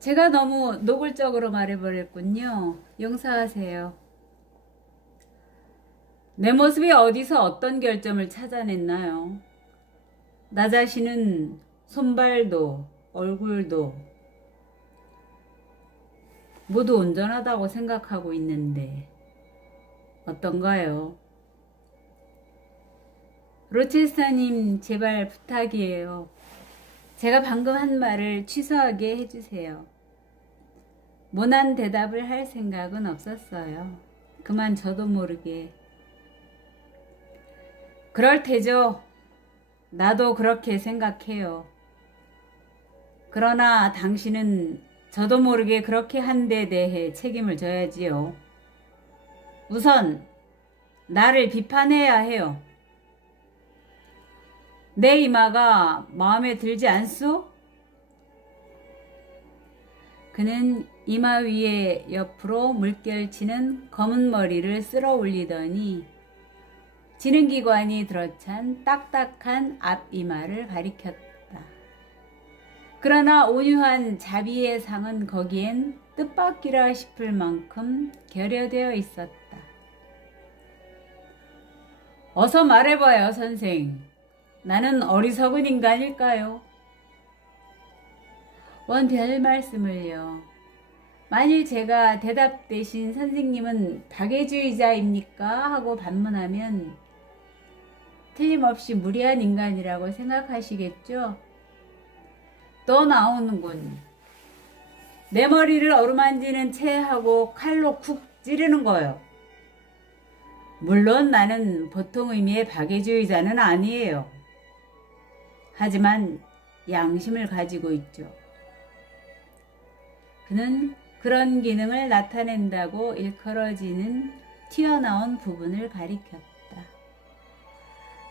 제가 너무 노골적으로 말해버렸군요. 용서하세요. 내 모습이 어디서 어떤 결점을 찾아냈나요? 나 자신은 손발도 얼굴도 모두 온전하다고 생각하고 있는데 어떤가요? 로체스터님, 제발 부탁이에요. 제가 방금 한 말을 취소하게 해주세요. 모난 대답을 할 생각은 없었어요. 그만 저도 모르게. 그럴 테죠. 나도 그렇게 생각해요. 그러나 당신은 저도 모르게 그렇게 한 데 대해 책임을 져야지요. 우선 나를 비판해야 해요. 내 이마가 마음에 들지 않소? 그는 이마 위에 옆으로 물결치는 검은 머리를 쓸어 올리더니 지능기관이 들어찬 딱딱한 앞이마를 가리켰다. 그러나 온유한 자비의 상은 거기엔 뜻밖이라 싶을 만큼 결여되어 있었다. 어서 말해봐요, 선생. 나는 어리석은 인간일까요? 원 별 말씀을요. 만일 제가 대답 대신 선생님은 박애주의자입니까? 하고 반문하면 틀림없이 무리한 인간이라고 생각하시겠죠? 또 나오는군. 내 머리를 어루만지는 채 하고 칼로 쿡 찌르는 거요. 물론 나는 보통 의미의 박애주의자는 아니에요. 하지만 양심을 가지고 있죠. 그는 그런 기능을 나타낸다고 일컬어지는 튀어나온 부분을 가리켰다.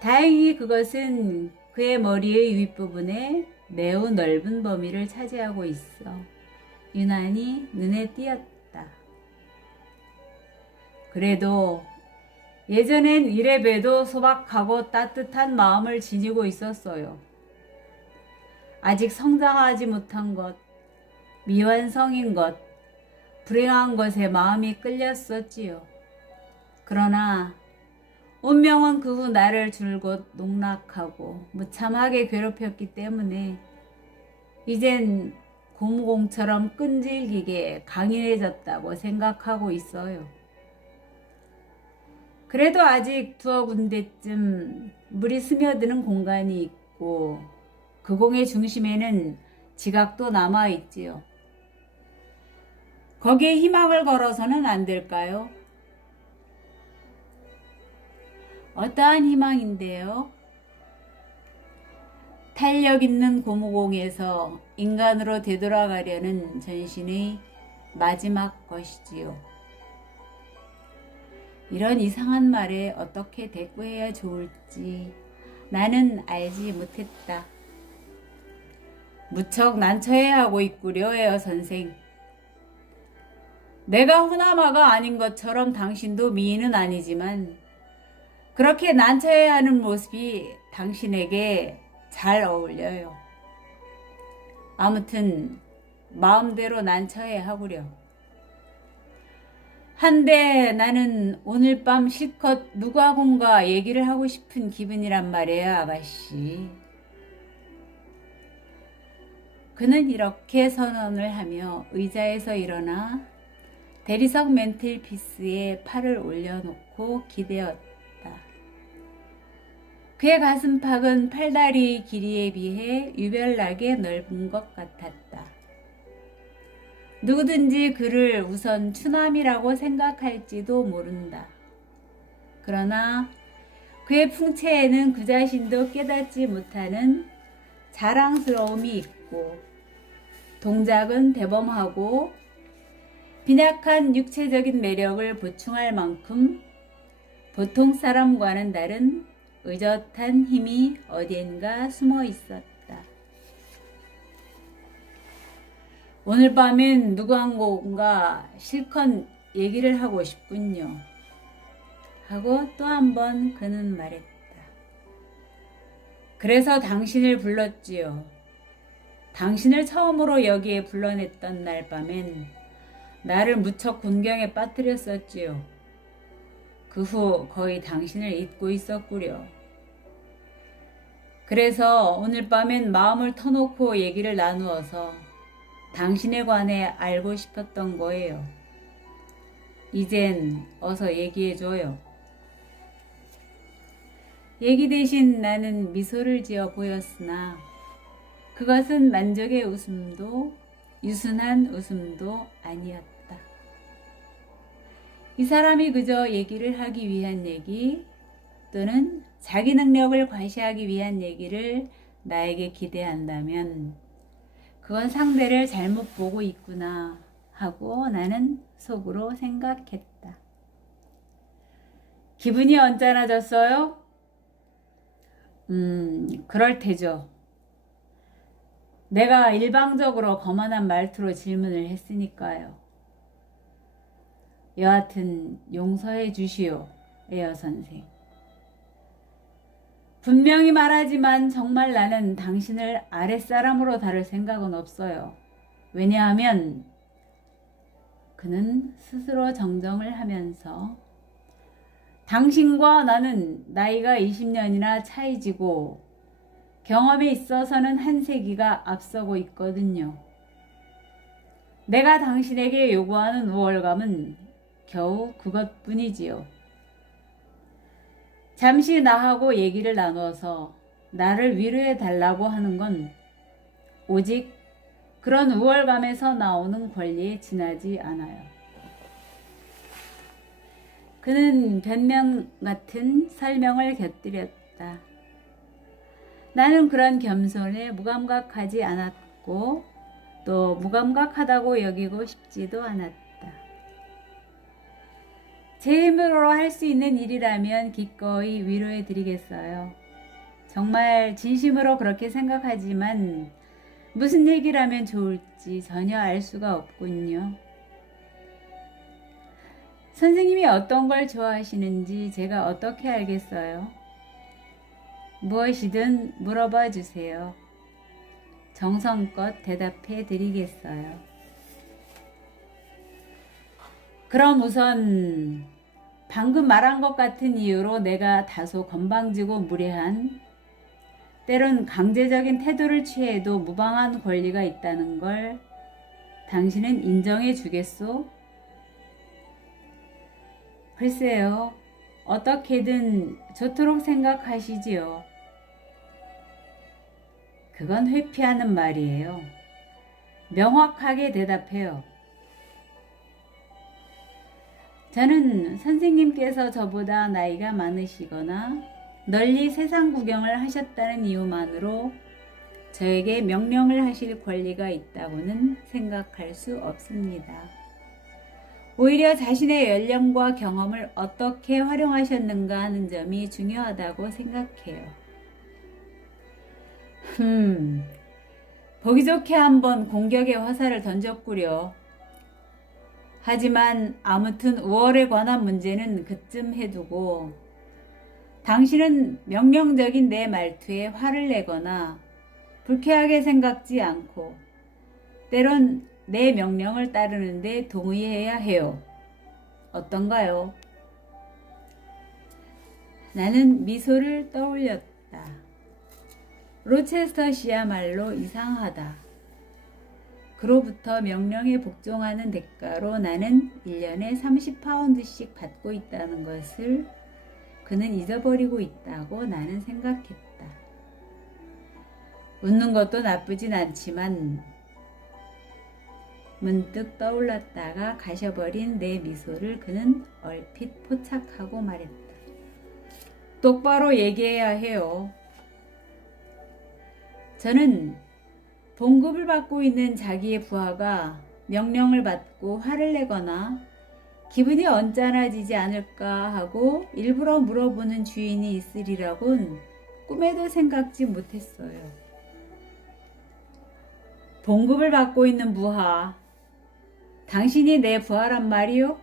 다행히 그것은 그의 머리의 윗부분에 매우 넓은 범위를 차지하고 있어 유난히 눈에 띄었다. 그래도 예전엔 이래봬도 소박하고 따뜻한 마음을 지니고 있었어요. 아직 성장하지 못한 것, 미완성인 것, 불행한 것에 마음이 끌렸었지요. 그러나 운명은 그 후 나를 줄곧 농락하고 무참하게 괴롭혔기 때문에 이젠 고무공처럼 끈질기게 강인해졌다고 생각하고 있어요. 그래도 아직 두어 군데쯤 물이 스며드는 공간이 있고 그 공의 중심에는 지각도 남아있지요. 거기에 희망을 걸어서는 안 될까요? 어떠한 희망인데요? 탄력 있는 고무공에서 인간으로 되돌아가려는 전신의 마지막 것이지요. 이런 이상한 말에 어떻게 대꾸해야 좋을지 나는 알지 못했다. 무척 난처해하고 있구려 해요, 선생. 내가 호남아가 아닌 것처럼 당신도 미인은 아니지만 그렇게 난처해하는 모습이 당신에게 잘 어울려요. 아무튼 마음대로 난처해하구려. 한데 나는 오늘 밤 실컷 누구하고인가 얘기를 하고 싶은 기분이란 말이에요, 아가씨. 그는 이렇게 선언을 하며 의자에서 일어나 대리석 맨틀피스에 팔을 올려놓고 기대었다. 그의 가슴팍은 팔다리 길이에 비해 유별나게 넓은 것 같았다. 누구든지 그를 우선 추남이라고 생각할지도 모른다. 그러나 그의 풍채에는 그 자신도 깨닫지 못하는 자랑스러움이 있고 동작은 대범하고 빈약한 육체적인 매력을 보충할 만큼 보통 사람과는 다른 의젓한 힘이 어디엔가 숨어 있었다. 오늘 밤엔 누구한가 실컷 얘기를 하고 싶군요. 하고 또 한 번 그는 말했다. 그래서 당신을 불렀지요. 당신을 처음으로 여기에 불러냈던 날 밤엔 나를 무척 곤경에 빠뜨렸었지요. 그 후 거의 당신을 잊고 있었구려. 그래서 오늘 밤엔 마음을 터놓고 얘기를 나누어서 당신에 관해 알고 싶었던 거예요. 이젠 어서 얘기해줘요. 얘기 대신 나는 미소를 지어 보였으나 그것은 만족의 웃음도 유순한 웃음도 아니었다. 이 사람이 그저 얘기를 하기 위한 얘기 또는 자기 능력을 과시하기 위한 얘기를 나에게 기대한다면 그건 상대를 잘못 보고 있구나 하고 나는 속으로 생각했다. 기분이 언짢아졌어요? 그럴 테죠. 내가 일방적으로 거만한 말투로 질문을 했으니까요. 여하튼 용서해 주시오, 에어 선생. 분명히 말하지만 정말 나는 당신을 아랫사람으로 다룰 생각은 없어요. 왜냐하면 그는 스스로 정정을 하면서 당신과 나는 나이가 20년이나 차이지고 경험에 있어서는 한 세기가 앞서고 있거든요. 내가 당신에게 요구하는 우월감은 겨우 그것뿐이지요. 잠시 나하고 얘기를 나누어서 나를 위로해 달라고 하는 건 오직 그런 우월감에서 나오는 권리에 지나지 않아요. 그는 변명 같은 설명을 곁들였다. 나는 그런 겸손에 무감각하지 않았고 또 무감각하다고 여기고 싶지도 않았다. 제 힘으로 할 수 있는 일이라면 기꺼이 위로해 드리겠어요. 정말 진심으로 그렇게 생각하지만 무슨 얘기를 하면 좋을지 전혀 알 수가 없군요. 선생님이 어떤 걸 좋아하시는지 제가 어떻게 알겠어요? 무엇이든 물어봐 주세요. 정성껏 대답해 드리겠어요. 그럼 우선 방금 말한 것 같은 이유로 내가 다소 건방지고 무례한, 때론 강제적인 태도를 취해도 무방한 권리가 있다는 걸 당신은 인정해 주겠소? 글쎄요, 어떻게든 좋도록 생각하시지요. 그건 회피하는 말이에요. 명확하게 대답해요. 저는 선생님께서 저보다 나이가 많으시거나 널리 세상 구경을 하셨다는 이유만으로 저에게 명령을 하실 권리가 있다고는 생각할 수 없습니다. 오히려 자신의 연령과 경험을 어떻게 활용하셨는가 하는 점이 중요하다고 생각해요. 보기 좋게 한번 공격의 화살을 던졌구려. 하지만 아무튼 우월에 관한 문제는 그쯤 해두고 당신은 명령적인 내 말투에 화를 내거나 불쾌하게 생각지 않고 때론 내 명령을 따르는데 동의해야 해요. 어떤가요? 나는 미소를 떠올렸다. 로체스터 씨야말로 이상하다. 그로부터 명령에 복종하는 대가로 나는 1년에 30파운드씩 받고 있다는 것을 그는 잊어버리고 있다고 나는 생각했다. 웃는 것도 나쁘진 않지만 문득 떠올랐다가 가셔버린 내 미소를 그는 얼핏 포착하고 말했다. 똑바로 얘기해야 해요. 저는 봉급을 받고 있는 자기의 부하가 명령을 받고 화를 내거나 기분이 언짢아지지 않을까 하고 일부러 물어보는 주인이 있으리라곤 꿈에도 생각지 못했어요. 봉급을 받고 있는 부하, 당신이 내 부하란 말이요?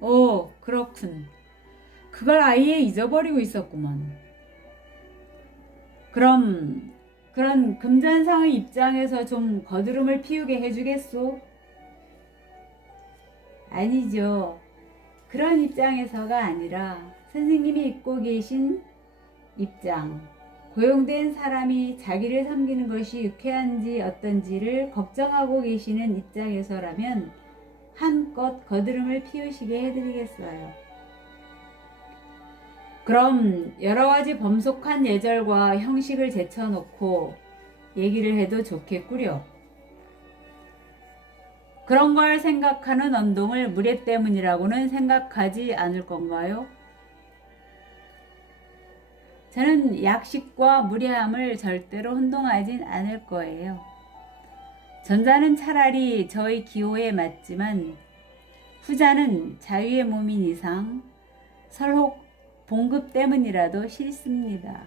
오, 그렇군. 그걸 아예 잊어버리고 있었구먼. 그럼 그런 금전상의 입장에서 좀 거드름을 피우게 해주겠소? 아니죠. 그런 입장에서가 아니라 선생님이 입고 계신 입장, 고용된 사람이 자기를 섬기는 것이 유쾌한지 어떤지를 걱정하고 계시는 입장에서라면 한껏 거드름을 피우시게 해드리겠어요. 그럼 여러 가지 범속한 예절과 형식을 제쳐놓고 얘기를 해도 좋겠구려. 그런 걸 생각하는 언동을 무례 때문이라고는 생각하지 않을 건가요? 저는 약식과 무례함을 절대로 혼동하진 않을 거예요. 전자는 차라리 저의 기호에 맞지만 후자는 자유의 몸인 이상 설혹 봉급 때문이라도 싫습니다.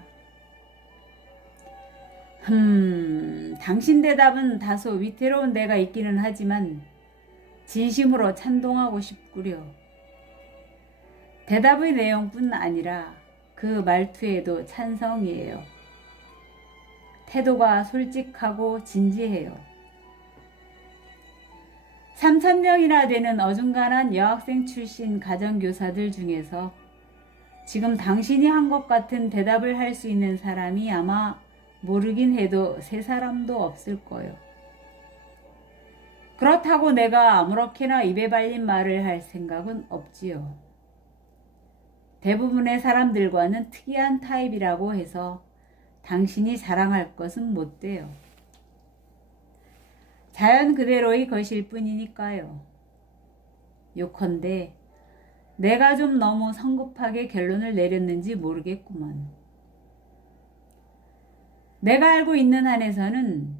당신 대답은 다소 위태로운 데가 있기는 하지만 진심으로 찬동하고 싶구려. 대답의 내용뿐 아니라 그 말투에도 찬성이에요. 태도가 솔직하고 진지해요. 3,000명이나 되는 어중간한 여학생 출신 가정교사들 중에서 지금 당신이 한 것 같은 대답을 할 수 있는 사람이 아마 모르긴 해도 3사람도 없을 거요. 그렇다고 내가 아무렇게나 입에 발린 말을 할 생각은 없지요. 대부분의 사람들과는 특이한 타입이라고 해서 당신이 자랑할 것은 못 돼요. 자연 그대로의 것일 뿐이니까요. 요컨대 내가 좀 너무 성급하게 결론을 내렸는지 모르겠구먼. 내가 알고 있는 한에서는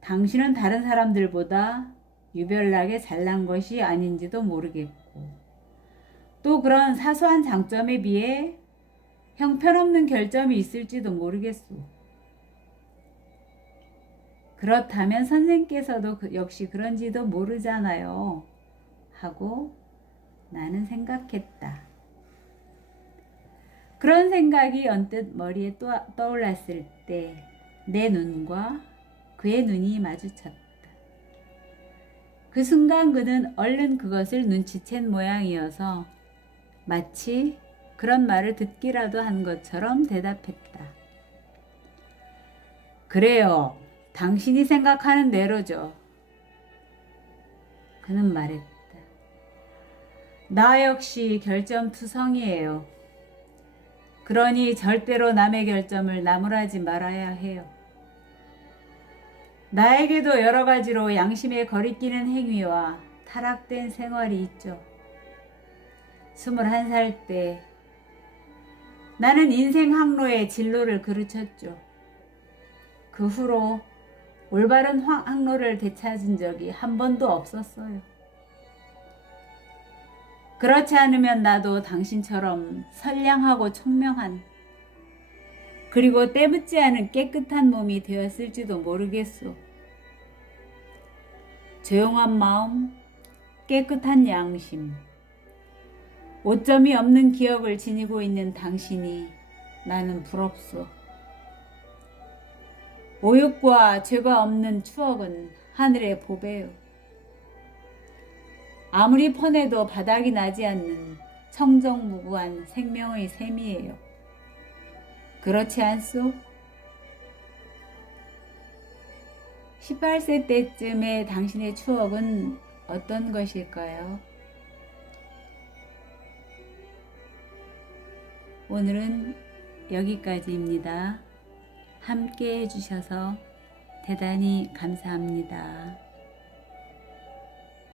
당신은 다른 사람들보다 유별나게 잘난 것이 아닌지도 모르겠고 또 그런 사소한 장점에 비해 형편없는 결점이 있을지도 모르겠소. 그렇다면 선생께서도 역시 그런지도 모르잖아요. 하고 나는 생각했다. 그런 생각이 언뜻 머리에 떠올랐을 때 내 눈과 그의 눈이 마주쳤다. 그 순간 그는 얼른 그것을 눈치챈 모양이어서 마치 그런 말을 듣기라도 한 것처럼 대답했다. 그래요. 당신이 생각하는 대로죠. 그는 말했다. 나 역시 결점투성이에요. 그러니 절대로 남의 결점을 나무라지 말아야 해요. 나에게도 여러 가지로 양심에 거리끼는 행위와 타락된 생활이 있죠. 21살 때 나는 인생 항로의 진로를 그르쳤죠. 그 후로 올바른 항로를 되찾은 적이 한 번도 없었어요. 그렇지 않으면 나도 당신처럼 선량하고 총명한 그리고 때묻지 않은 깨끗한 몸이 되었을지도 모르겠소. 조용한 마음, 깨끗한 양심, 오점이 없는 기억을 지니고 있는 당신이 나는 부럽소. 오욕과 죄가 없는 추억은 하늘의 보배요. 아무리 퍼내도 바닥이 나지 않는 청정무구한 생명의 셈이에요. 그렇지 않소? 18세 때쯤의 당신의 추억은 어떤 것일까요? 오늘은 여기까지입니다. 함께 해주셔서 대단히 감사합니다.